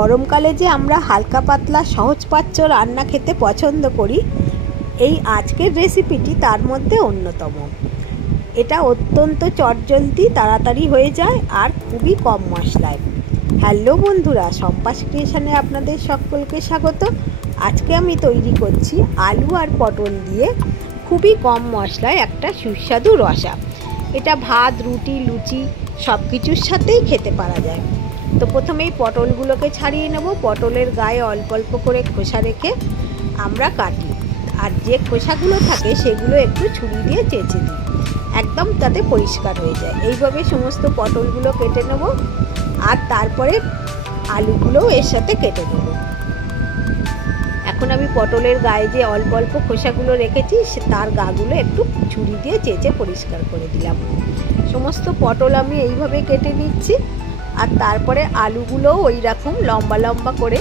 গরমকালে যে আমরা হালকা পাতলা সহজপাচ্য রান্না খেতে পছন্দ করি, এই আজকের রেসিপিটি তার মধ্যে অন্যতম। এটা অত্যন্ত চটজলদি তাড়াতাড়ি হয়ে যায় আর খুবই কম মশলায়। হ্যালো বন্ধুরা, সম্পাস ক্রিয়েশনে আপনাদের সকলকে স্বাগত। আজকে আমি তৈরি করছি আলু আর পটল দিয়ে খুবই কম মশলায় একটা সুস্বাদু রসা। এটা ভাত, রুটি, লুচি সব কিছুর সাথেই খেতে পারা যায়। তো প্রথমেই পটলগুলোকে ছাড়িয়ে নেব। পটলের গায়ে অল্প অল্প করে খোসা রেখে আমরা কাটি, আর যে খোসাগুলো থাকে সেগুলো একটু ছুরি দিয়ে চেঁচে দিই, একদম তাতে পরিষ্কার হয়ে যায়। এইভাবে সমস্ত পটলগুলো কেটে নেব, আর তারপরে আলুগুলোও এর সাথে কেটে নেব। এখন আমি পটলের গায়ে যে অল্প অল্প খোসাগুলো রেখেছি তার গাগুলো একটু ছুরি দিয়ে চেঁচে পরিষ্কার করে দিলাম। সমস্ত পটল আমি এইভাবে কেটে নিচ্ছি, আর তারপরে আলুগুলোও ওই রকম লম্বা লম্বা করে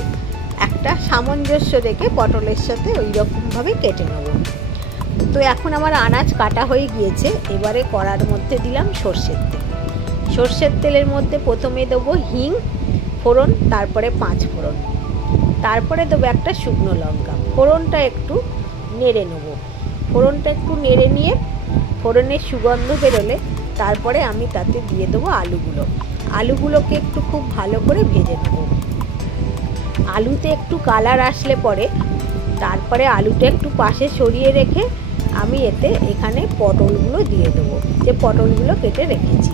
একটা সামঞ্জস্য রেখে পটলের সাথে ওই রকমভাবে কেটে নেব। তো এখন আমার আনাজ কাটা হয়ে গিয়েছে। এবারে কড়ার মধ্যে দিলাম সর্ষের তেল। সর্ষের তেলের মধ্যে প্রথমে দেবো হিং ফোড়ন, তারপরে 5 ফোড়ন, তারপরে দেবো একটা শুকনো লঙ্কা। ফোড়নটা একটু নেড়ে নেব। ফোড়নটা একটু নেড়ে নিয়ে ফোড়নের সুগন্ধ বেরোলে তারপরে আমি তাতে দিয়ে দেবো আলুগুলোকে একটু খুব ভালো করে ভেজে নেব। আলুতে একটু কালার আসলে পরে তারপরে আলুটা একটু পাশে সরিয়ে রেখে আমি এখানে পটলগুলো দিয়ে দেবো, যে পটলগুলো কেটে রেখেছি।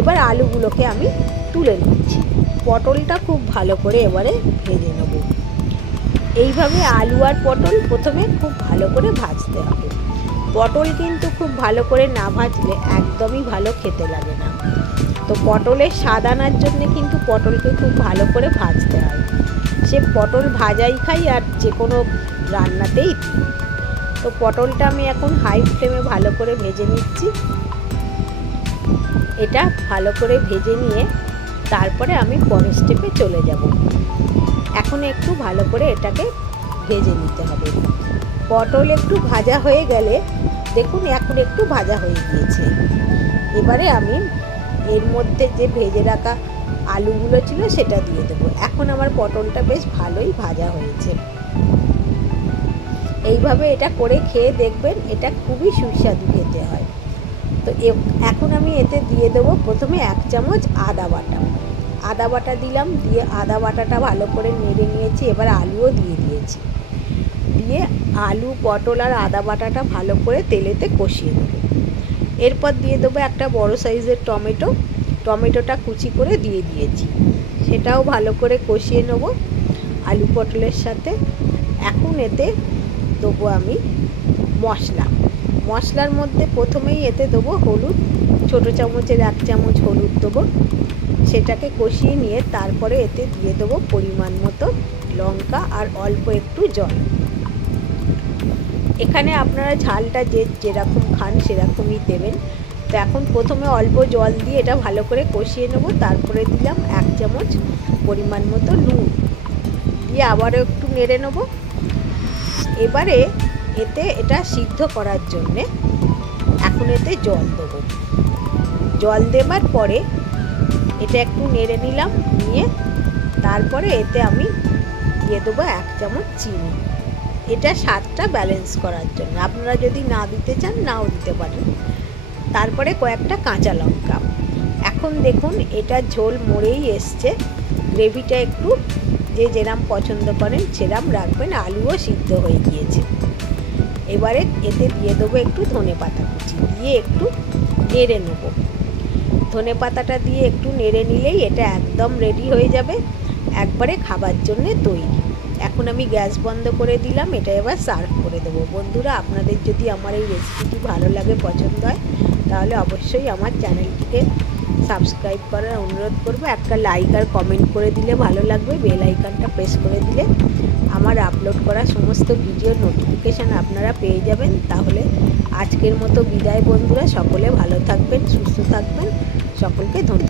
এবার আলুগুলোকে আমি তুলে নিচ্ছি। পটলটা খুব ভালো করে এবারে ভেজে নেব। এইভাবে আলু আর পটল প্রথমে খুব ভালো করে ভাজতে হবে। পটল কিন্তু খুব ভালো করে না ভাজলে একদমই ভালো খেতে লাগে না। তো পটলের স্বাদ আনার জন্য কিন্তু পটলকে খুব ভালো করে ভাজতে হয়। সে পটল ভাজাই খাই আর যে কোনো রান্নাতেই। তো পটলটা আমি এখন হাই ফ্লেমে ভালো করে ভেজে নিচ্ছি। এটা ভালো করে ভেজে নিয়ে তারপরে আমি পরের স্টেপে চলে যাব। এখন একটু ভালো করে এটাকে ভেজে নিতে হবে। পটল একটু ভাজা হয়ে গেলে দেখুন এখন একটু ভাজা হয়ে গিয়েছে। এবারে আমি এর মধ্যে যে ভেজে রাখা আলুগুলো ছিল সেটা দিয়ে দেবো। এখন আমার পটলটা বেশ ভালোই ভাজা হয়েছে। এইভাবে এটা করে খেয়ে দেখবেন, এটা খুবই সুস্বাদু খেতে হয়। তো এখন আমি এতে দিয়ে দেবো প্রথমে 1 চামচ আদা বাটা দিলাম। দিয়ে আদা বাটাটা ভালো করে নেড়ে নিয়েছি। এবার আলুও দিয়ে দিয়েছি। দিয়ে আলু, পটল আর আদা বাটাটা ভালো করে তেলেতে কষিয়ে নেব। এরপর দিয়ে দেবো একটা বড় সাইজের টমেটোটা কুচি করে দিয়ে দিয়েছি। সেটাও ভালো করে কষিয়ে নেব আলু পটলের সাথে। এখন এতে দেবো আমি মশলার মধ্যে প্রথমেই এতে দেবো হলুদ, ছোটো চামচের 1 চামচ হলুদ দেবো। সেটাকে কষিয়ে নিয়ে তারপরে এতে দিয়ে দেবো পরিমাণ মতো লঙ্কা আর অল্প একটু জল। এখানে আপনারা ঝালটা যেরকম খান সেরকমই দেবেন। তো এখন প্রথমে অল্প জল দিয়ে এটা ভালো করে কষিয়ে নেব। তারপরে দিলাম 1 চামচ পরিমাণ মতো নুন, দিয়ে আবারও একটু নেড়ে নেব। এবারে এটা সিদ্ধ করার জন্যে এখন এতে জল দেবো। জল দেবার পরে এটা একটু নেড়ে নিলাম, নিয়ে তারপরে এতে আমি দিয়ে দেবো 1 চামচ চিনি। এটা স্বাদটা ব্যালেন্স করার জন্য। আপনারা যদি না দিতে চান নাও দিতে পারেন। তারপরে কয়েকটা কাঁচা লঙ্কা। এখন দেখুন এটা ঝোল মরেই এসছে। গ্রেভিটা একটু যেরম পছন্দ করেন সেরম রাখবেন। আলুও সিদ্ধ হয়ে গিয়েছে। এবারে এতে দিয়ে দেবো একটু ধনেপাতা কুচি, দিয়ে একটু নেড়ে নেব। ধনেপাতাটা দিয়ে একটু নেড়ে নিলেই এটা একদম রেডি হয়ে যাবে, একবারে খাবার জন্যে তৈরি। এখন আমি গ্যাস বন্ধ করে দিলাম। এটা এবার সার্ভ করে দেবো। বন্ধুরা, আপনাদের যদি আমার এই রেসিপিটি ভালো লাগে, পছন্দ হয়, তাহলে অবশ্যই আমার চ্যানেলটিকে সাবস্ক্রাইব করার অনুরোধ করবো। একটা লাইক আর কমেন্ট করে দিলে ভালো লাগবে। বেল আইকনটা প্রেস করে দিলে আমার আপলোড করা সমস্ত ভিডিওর নোটিফিকেশান আপনারা পেয়ে যাবেন। তাহলে আজকের মতো বিদায় বন্ধুরা। সকলে ভালো থাকবেন, সুস্থ থাকবেন। সকলকে ধন্যবাদ।